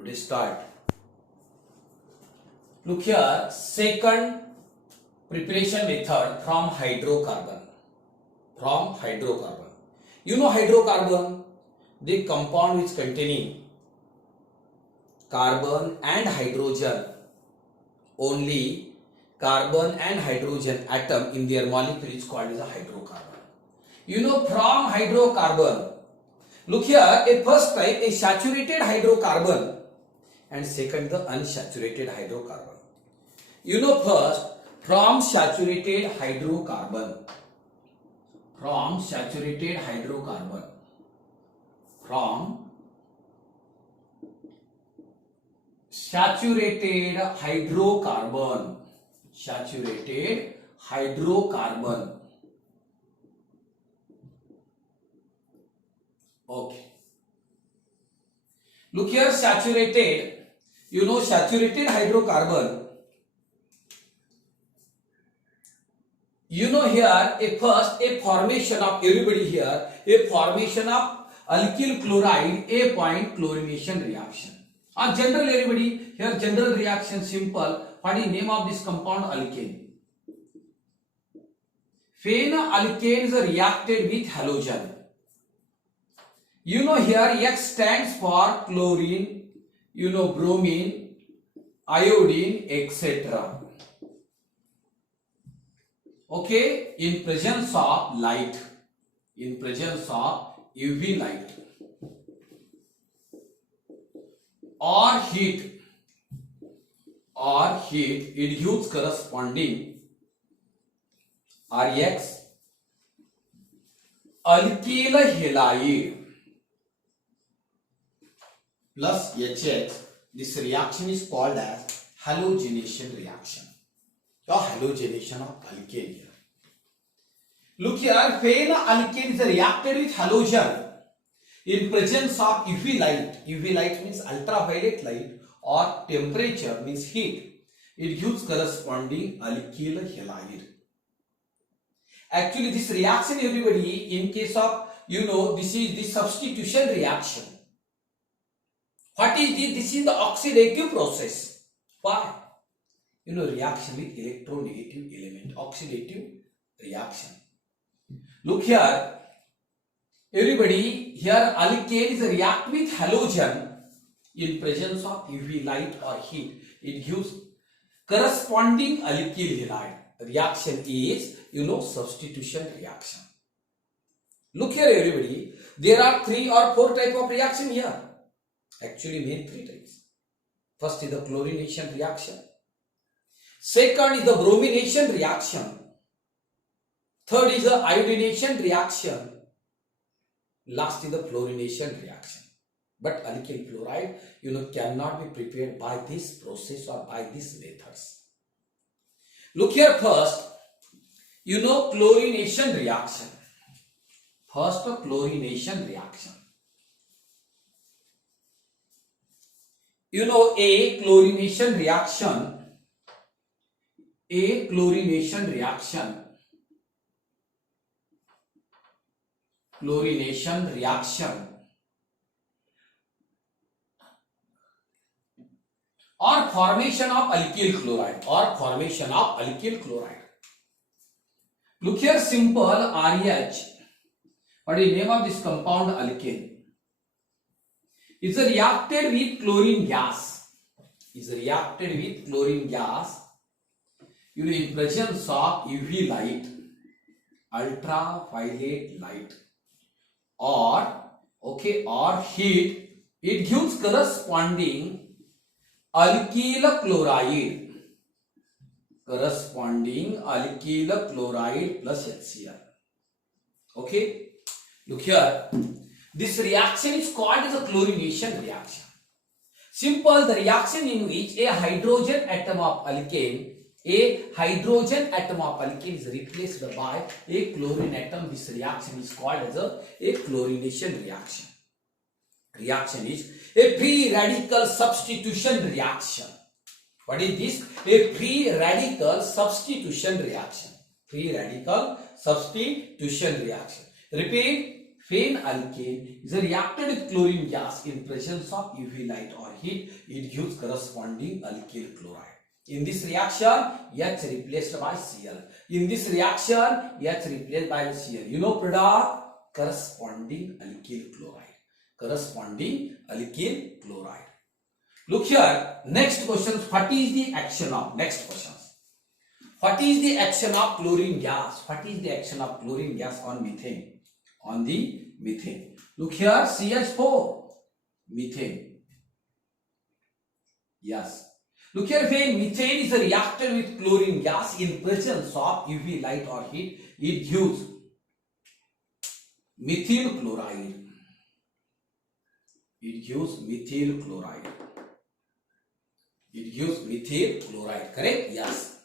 Today start. Look here, second preparation method from hydrocarbon. From hydrocarbon. You know hydrocarbon, the compound which containing carbon and hydrogen. Only carbon and hydrogen atom in their molecule is called as a hydrocarbon. You know from hydrocarbon. Look here, a first type a saturated hydrocarbon and second the unsaturated hydrocarbon. You know first from saturated hydrocarbon. From saturated hydrocarbon. From saturated hydrocarbon. Saturated hydrocarbon. Okay. Look here, saturated. You know saturated hydrocarbon. You know here a first a formation of everybody here a formation of alkyl chloride a point chlorination reaction. On general everybody here general reaction simple. What is name of this compound? Alkane. Phenalkanes reacted with halogen. You know here X stands for chlorine, you know bromine, iodine, etc. Okay, in presence of light, in presence of UV light or heat, it gives corresponding RX alkyl halide plus HH. This reaction is called as halogenation reaction or halogenation of alkane here. Look here, phenalkane is reacted with halogen in presence of UV light. UV light means ultraviolet light or temperature means heat. It gives corresponding alkyl halide. Actually, this reaction, everybody, in case of, you know, this is the substitution reaction. What is this? This is the oxidative process. Why? You know, reaction with electronegative element. Oxidative reaction. Look here. Everybody, here alkane is react with halogen in presence of UV light or heat. It gives corresponding alkyl halide. Reaction is, you know, substitution reaction. Look here, everybody. There are 3 or 4 type of reaction here. Actually, main 3 types. First is the chlorination reaction. Second is the bromination reaction. Third is the iodination reaction. Last is the fluorination reaction. But alkyl chloride, you know, cannot be prepared by this process or by these methods. Look here first, you know, chlorination reaction. First, chlorination reaction. You know, a chlorination reaction or formation of alkyl chloride. Look here, simple RH. What is the name of this compound? Alkane. Is reacted with chlorine gas. You know, in presence of UV light, ultraviolet light, or heat, it gives corresponding alkyl chloride. Plus HCl. Okay. Look here. This reaction is called as a chlorination reaction. Simple, the reaction in which a hydrogen atom of alkane is replaced by a chlorine atom. This reaction is called as a chlorination reaction. Reaction is a free radical substitution reaction. What is this? A free radical substitution reaction. Repeat. Phenalkane is reacted with chlorine gas in presence of UV light or heat. It gives corresponding alkyl chloride. In this reaction, H replaced by Cl. In this reaction, H replaced by the Cl. You know product? Corresponding alkyl chloride. Corresponding alkyl chloride. Look here. Next question. What is the action of? Next question. What is the action of chlorine gas? What is the action of chlorine gas on methane? On the methane. Look here. CH4. Methane. Yes. Look here, when methane is reacted with chlorine gas in presence of UV light or heat, it gives methyl chloride. It gives methyl chloride. It gives methyl chloride. Correct? Yes.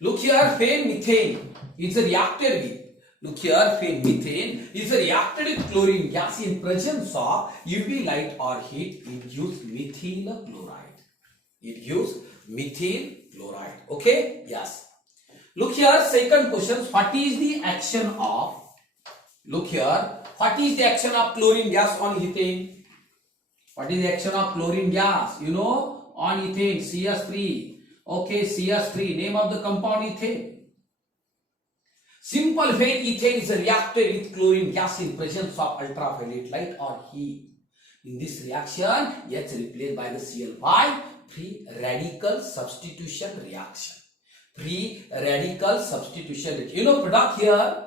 Look here, when methane is reacted with. Look here, when methane is reacted with chlorine gas in presence of UV light or heat, it gives methyl chloride. It gives methyl chloride. Okay? Yes. Look here, second question. What is the action of? Look here. What is the action of chlorine gas on ethane? What is the action of chlorine gas? You know, on ethane, CH3. Okay, CH3. Name of the compound ethane. Simple when ethane is reacted with chlorine gas in presence of ultraviolet light or heat. In this reaction, H replaced by the Cl by free radical substitution reaction. Free radical substitution reaction. You know product here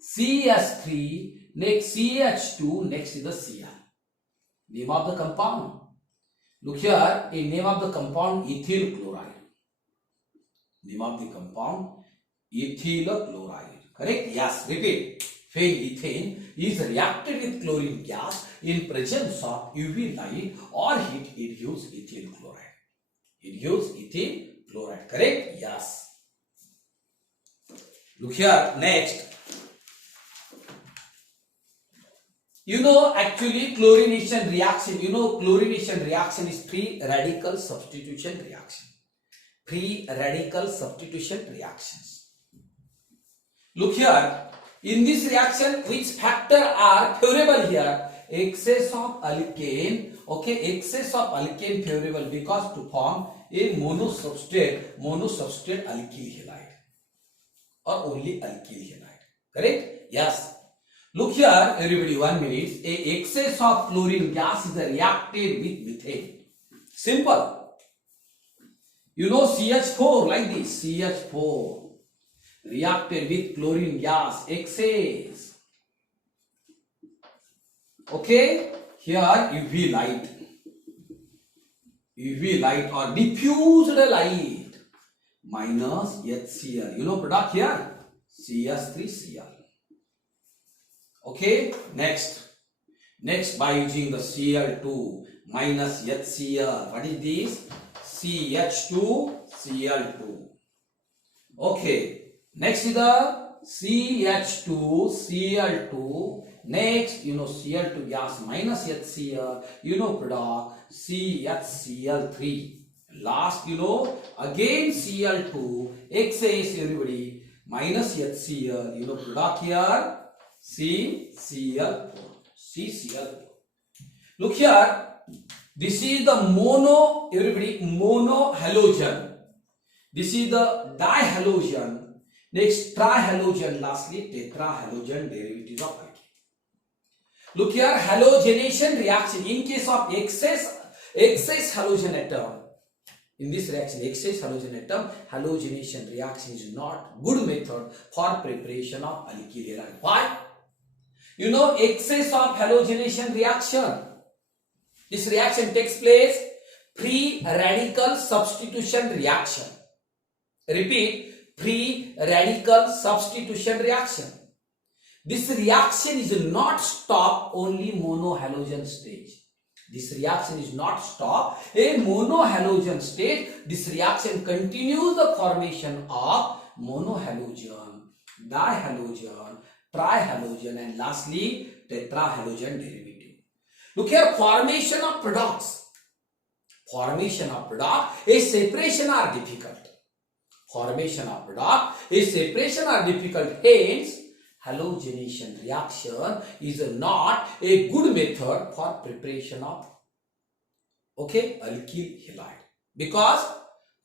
CH3, next CH2, next is the Cl. Name of the compound. Look here, in name of the compound ethyl chloride. Name of the compound ethyl chloride. Correct? Yes. Repeat. Phenethane is reacted with chlorine gas in presence of UV light or heat. It gives ethyl chloride. It gives ethyl chloride. Correct? Yes. Look here. Next. You know actually chlorination reaction. You know chlorination reaction is free radical substitution reaction. Free radical substitution reactions. Look here. In this reaction, which factor are favorable here? Excess of alkane. Okay, excess of alkane favorable because to form a monosubstrate alkyl halide or only alkyl halide. Correct? Yes. Look here, everybody. 1 minute. A excess of chlorine gas is reacted with methane. Simple. You know CH4 like this. CH4. Reacted with chlorine gas, excess. Okay, here UV light or diffused light minus HCl. You know product here CH3Cl. Okay, next by using the Cl2 minus HCl. What is this? CH2Cl2. Okay. Next is the CH2Cl2. Next, you know Cl2 gas minus HCl. You know product CHCl3. Last, you know again Cl2 excess everybody minus HCl. You know product here CCl4. CCl4. Look here. This is the mono everybody mono halogen. This is the dihalogen. Next, trihalogen, lastly, tetrahalogen derivatives of alkane. Look here, halogenation reaction. In case of excess halogen atom, in this reaction, excess halogen atom, halogenation reaction is not good method for preparation of alkyl halide. Why? You know, excess of halogenation reaction. This reaction takes place free radical substitution reaction. Repeat. Free radical substitution reaction. This reaction is not stop only monohalogen stage. This reaction is not stop a monohalogen state. This reaction continues the formation of monohalogen, dihalogen, trihalogen and lastly tetrahalogen derivative. Look here, formation of products. Formation of product, a separation are difficult. Formation of product, a separation are difficult. Hence, halogenation reaction is not a good method for preparation of alkyl halide, because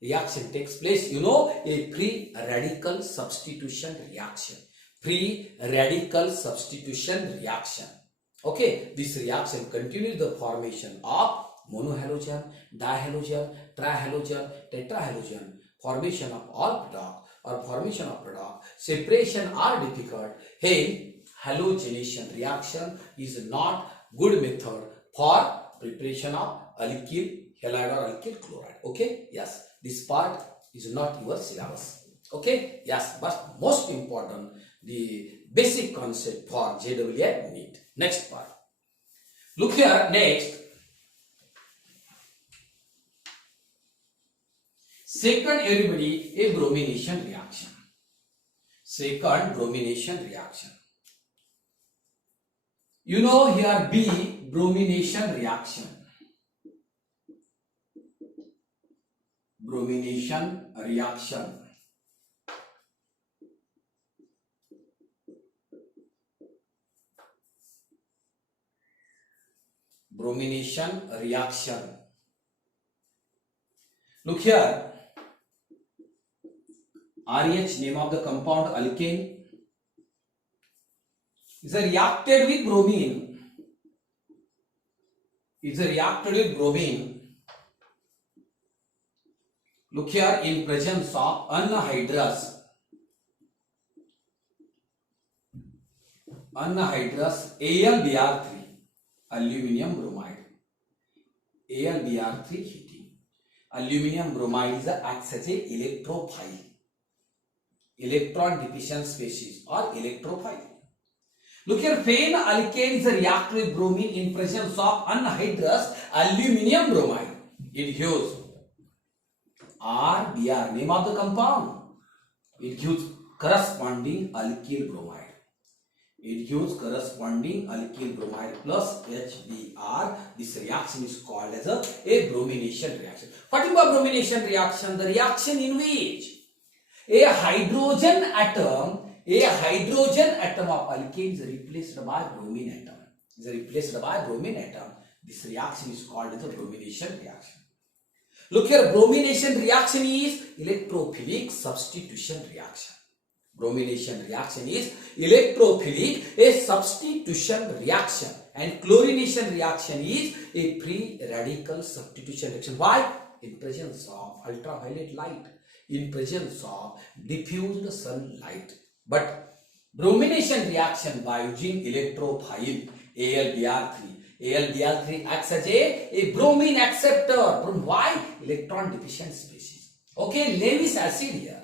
reaction takes place, a free radical substitution reaction. Free radical substitution reaction. This reaction continues the formation of monohalogen, dihalogen, trihalogen, tetrahalogen, formation of all product or formation of product. Separation are difficult. Hence, halogenation reaction is not good method for preparation of alkyl halide or alkyl chloride. Yes, this part is not your syllabus. Yes, but most important, the basic concept for JEE NEET. Next part. Look here, next. Second, everybody, a bromination reaction. Second, bromination reaction. Here B, bromination reaction. Bromination reaction. Bromination reaction. Look here. RH, name of the compound, alkane, is reacted with bromine. Look here, in presence of anhydrous AlBr3, aluminum bromide. AlBr3 heating. Aluminum bromide acts as a electrophile. Electron deficient species or electrophile. Look here, phenalkane is reacted with bromine in presence of anhydrous aluminum bromide. It gives RBr, name of the compound. It gives corresponding alkyl bromide. Plus HBr. This reaction is called as a bromination reaction. What is bromination reaction? The reaction in which a hydrogen atom of alkane is replaced by bromine atom. This reaction is called as a bromination reaction. Look here, bromination reaction is electrophilic substitution reaction. Bromination reaction is electrophilic, a substitution reaction, and chlorination reaction is a free radical substitution reaction. Why? In presence of ultraviolet light, in presence of diffused sunlight. But bromination reaction by using electrophile AlBr3 acts as a bromine acceptor. Why? Electron deficient species. Lewis acid here.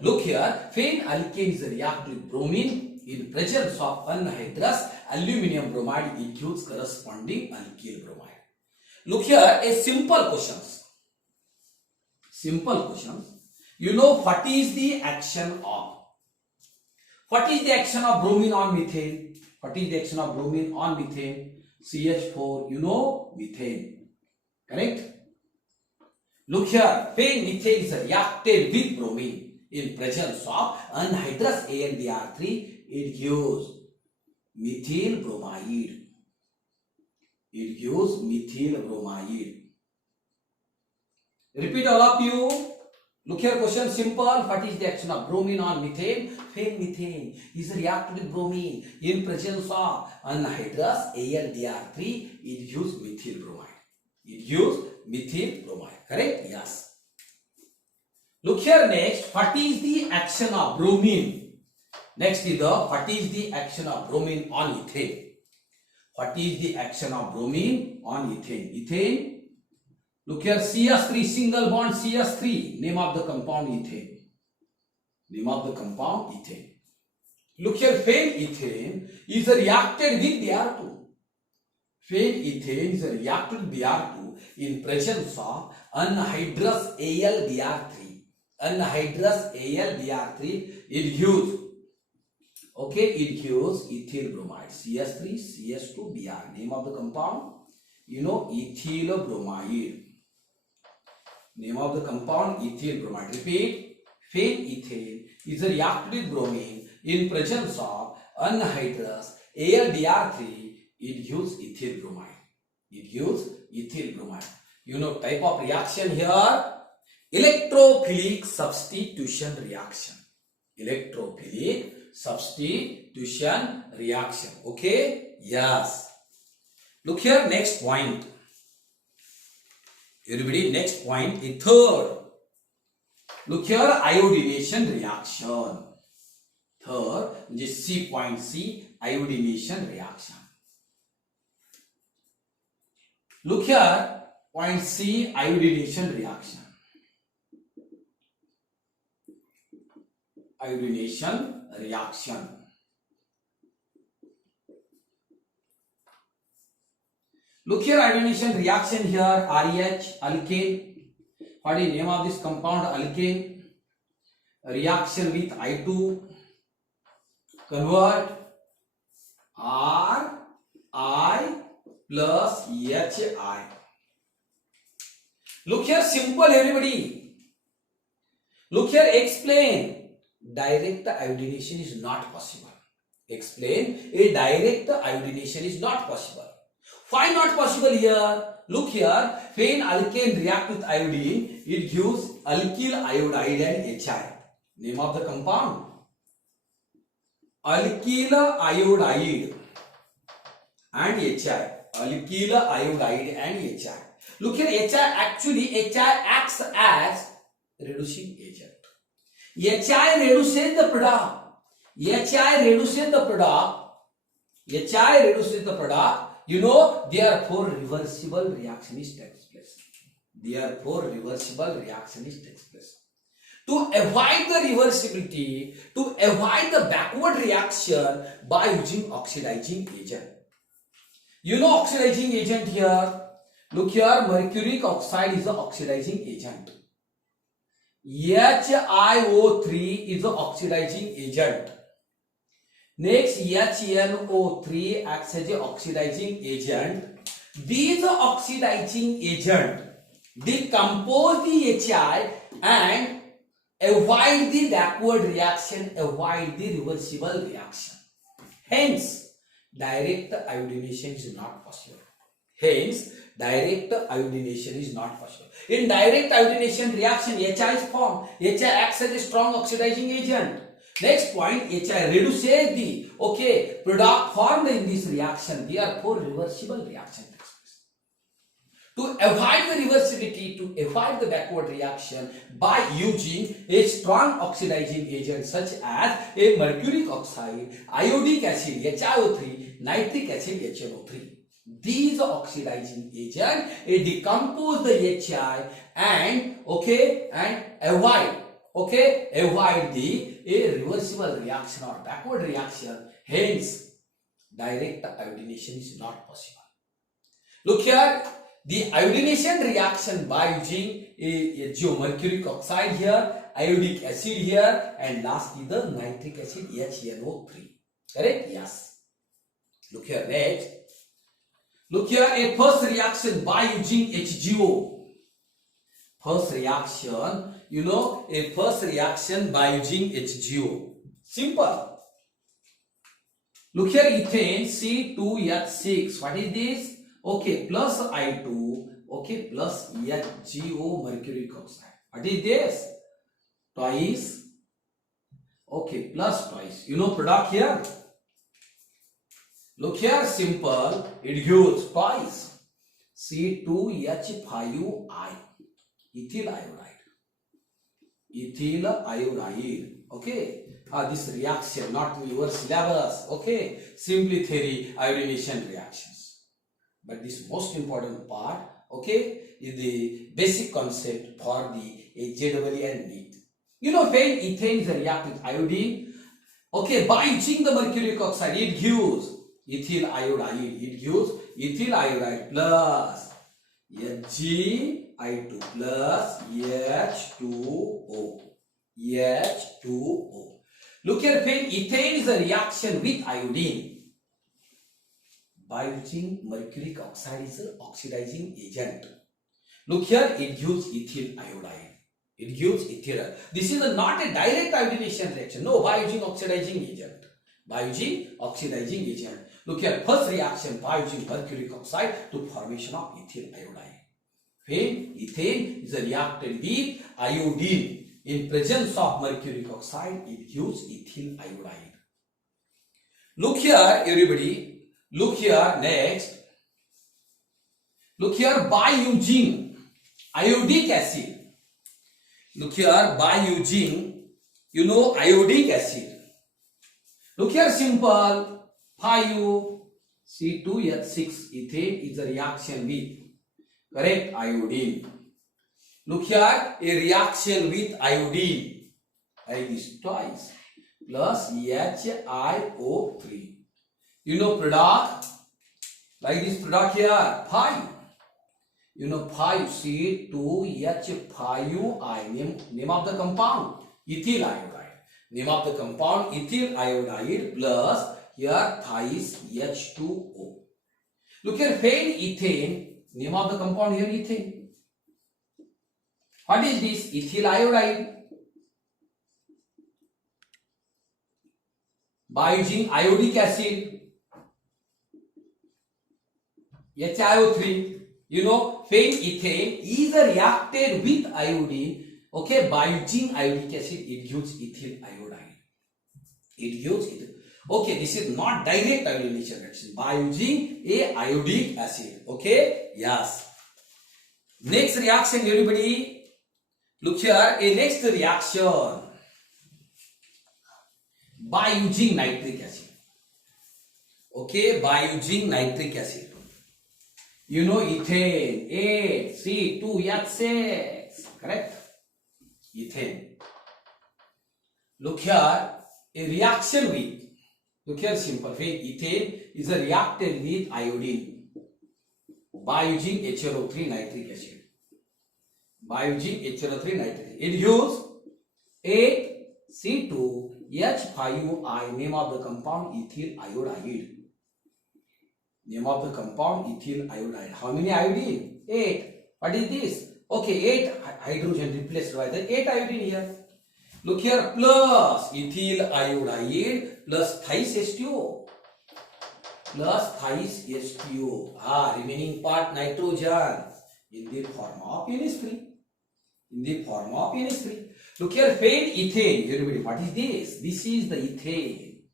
Look here, phenalkane is reacted with bromine in presence of anhydrous aluminum bromide. It gives corresponding alkyl bromide. Look here, a simple questions. What is the action of bromine on methane? What is the action of bromine on methane? CH4, methane. Correct? Look here, methane is reacted with bromine in presence of anhydrous AlBr3. It gives methyl bromide. Repeat all of you. Look here, question simple. What is the action of bromine on methane? Methane is reacted with bromine in presence of anhydrous AlBr3. It gives methyl bromide. Correct? Yes. Look here next. What is the action of bromine? Next is what is the action of bromine on ethane? What is the action of bromine on ethane? Look here, CH3, single bond CH3, name of the compound ethane. Look here, phenethane is reacted with Br2. Phenethane is reacted with Br2 in presence of anhydrous AlBr3. It gives ethyl bromide. CH3, CH2, Br. Name of the compound, ethyl bromide. Name of the compound, ethyl bromide. Repeat, phenethane is reacted with bromine in presence of anhydrous AlDr3, it gives ethyl bromide. It gives ethyl bromide. You know type of reaction here? Electrophilic substitution reaction. Electrophilic substitution reaction. Okay? Yes. Look here, next point. Everybody, next point is third. Look here, iodination reaction. Third, just C point C, iodination reaction. Look here, point C, iodination reaction. Iodination reaction. Look here, iodination reaction here, REH, alkane. What is the name of this compound? Alkane. Reaction with I2. Convert RI plus HI. Look here, simple everybody. Look here, explain. Direct iodination is not possible. Explain. A direct iodination is not possible. Why not possible here? Look here, when alkane react with iodine, it gives alkyl iodide and HI. Name of the compound? Alkyl iodide and HI. Alkyl iodide and HI. Look here, HI acts as reducing agent. HI reduces the product. HI reduces the product. You know, therefore reversible reaction is takes place. To avoid the reversibility, to avoid the backward reaction by using oxidizing agent. You know oxidizing agent here. Look here, mercuric oxide is the oxidizing agent. HiO3 is the oxidizing agent. Next, HNO3 acts as a oxidizing agent. These oxidizing agent decompose the HI and avoid the backward reaction, avoid the reversible reaction. Hence, direct iodination is not possible. In direct iodination reaction, HI is formed. HI acts as a strong oxidizing agent. Next point, HI reduces the product formed in this reaction. Therefore, reversible reaction takes place. To avoid the reversibility, to avoid the backward reaction by using a strong oxidizing agent such as a mercuric oxide, iodic acid HiO3, nitric acid HNO3. These oxidizing agents decompose the HI and avoid the reversible reaction or backward reaction. Hence, direct iodination is not possible. Look here, the iodination reaction by using a geomercuric oxide here, iodic acid here, and lastly the nitric acid HNO3. Correct? Yes. Look here, next. Look here, a first reaction by using HGO. First reaction, you know, a first reaction by using HGO. Simple. Look here, ethane C2H6. What is this? Plus I2, plus HGO mercuric oxide. What is this? Twice. Plus twice. You know product here? Look here, simple. It gives twice C2H5I. Ethyl iodide. This reaction not in your syllabus. Simply theory, iodination reactions. But this most important part, is the basic concept for the AJEE and NEET. You know, when ethane is react with iodine, by using the mercuric oxide, it gives ethyl iodide plus Hg(I2) plus H2O. Look here, when ethane is a reaction with iodine, by using mercuric oxide is an oxidizing agent. Look here, it gives ethyl iodide. It gives ethyl. This is not a direct iodination reaction. No, by using oxidizing agent. By using oxidizing agent. Look here, first reaction by using mercuric oxide to formation of ethyl iodide. When ethane is reacted with iodine in presence of mercuric oxide, it gives ethyl iodide. Look here, everybody. Look here, next. Look here, by using iodic acid. Look here, by using, iodic acid. Look here, simple. 5C2H6 ethane is a reaction with, correct, iodine. Look here, a reaction with iodine, like this twice, plus HiO3. Product, like this product here, 5. 5C2H5I, name of the compound, ethyl iodide. Name of the compound, ethyl iodide, plus here thrice H2O. Look here, fail ethane, name of the compound here, ethane. What is this? Ethyl iodide. By using iodic acid, HiO3, fail ethane is reacted with iodine. Okay, by using iodic acid, it gives ethyl iodide. It gives it. Okay, this is not direct iodination reaction. By using a iodic acid. Okay, yes. Next reaction, everybody. Look here, a next reaction by using nitric acid. Okay, by using nitric acid. Ethane, 8C2H6, correct? Ethane. Look here, a reaction with, look here, simple. Ethane is reacted with iodine by using HNO3 nitric acid. By using HNO3 nitric acid. It gives 8C2H5I, name of the compound, ethyl iodide. Name of the compound, ethyl iodide. How many iodine? 8. What is this? Okay, 8 hydrogen replaced by the 8 iodine here. Look here, plus ethyl iodide plus thrice H2O. Plus thrice H2O. Remaining part nitrogen in the form of NH3. In the form of NH3. Look here, failed ethane. Everybody, what is this? This is the ethane.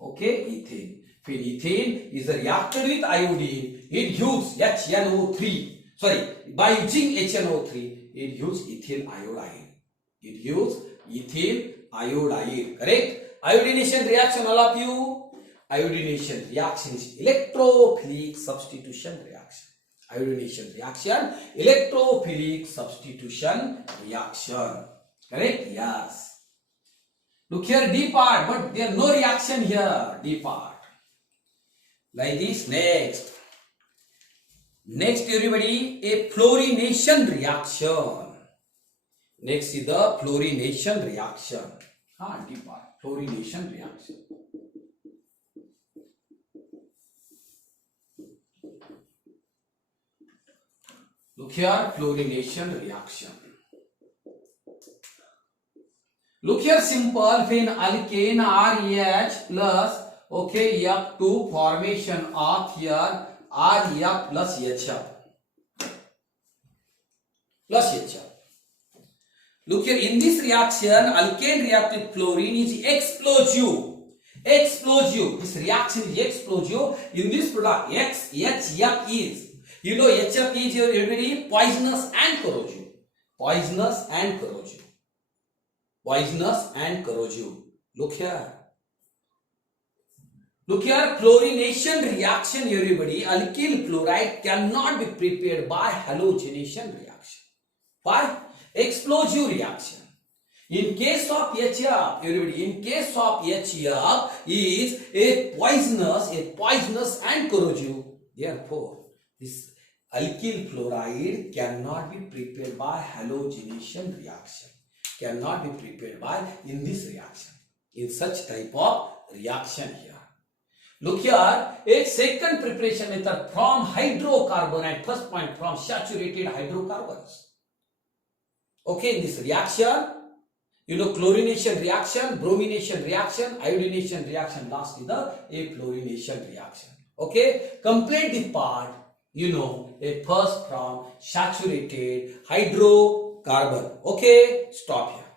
Okay, ethane. Ethane is reacted with iodine. It gives HNO3. Sorry, by using HNO3, it gives ethyl iodide. It gives ethyl iodide. Correct? Iodination reaction, all of you. Iodination reaction is electrophilic substitution reaction. Iodination reaction, electrophilic substitution reaction. Correct? Yes. Look here, D part, but there is no reaction here. D part. Like this. Next, everybody, a fluorination reaction. Next is the fluorination reaction. D part, fluorination reaction. Look here, fluorination reaction. Look here, simple. When alkane RH plus, okay, F2 formation of here RF plus HF. Plus HF. Look here, in this reaction, alkane reacted with fluorine is explosive. Explosive. This reaction is explosive. In this product, HF is, HF is very poisonous and corrosive. Poisonous and corrosive. Poisonous and corrosive. Look here. Look here, fluorination reaction, everybody. Alkyl chloride cannot be prepared by halogenation reaction. Why? Explosive reaction. In case of HF, everybody, in case of HF is a poisonous and corrosive. Therefore, this alkyl chloride cannot be prepared by halogenation reaction. Cannot be prepared by in this reaction. In such type of reaction here. Look here, a second preparation method from hydrocarbon at first point from saturated hydrocarbons. Okay, in this reaction, chlorination reaction, bromination reaction, iodination reaction, last is the afluorination reaction. Okay, complete the part, a first from saturated hydrocarbon. Okay, stop here.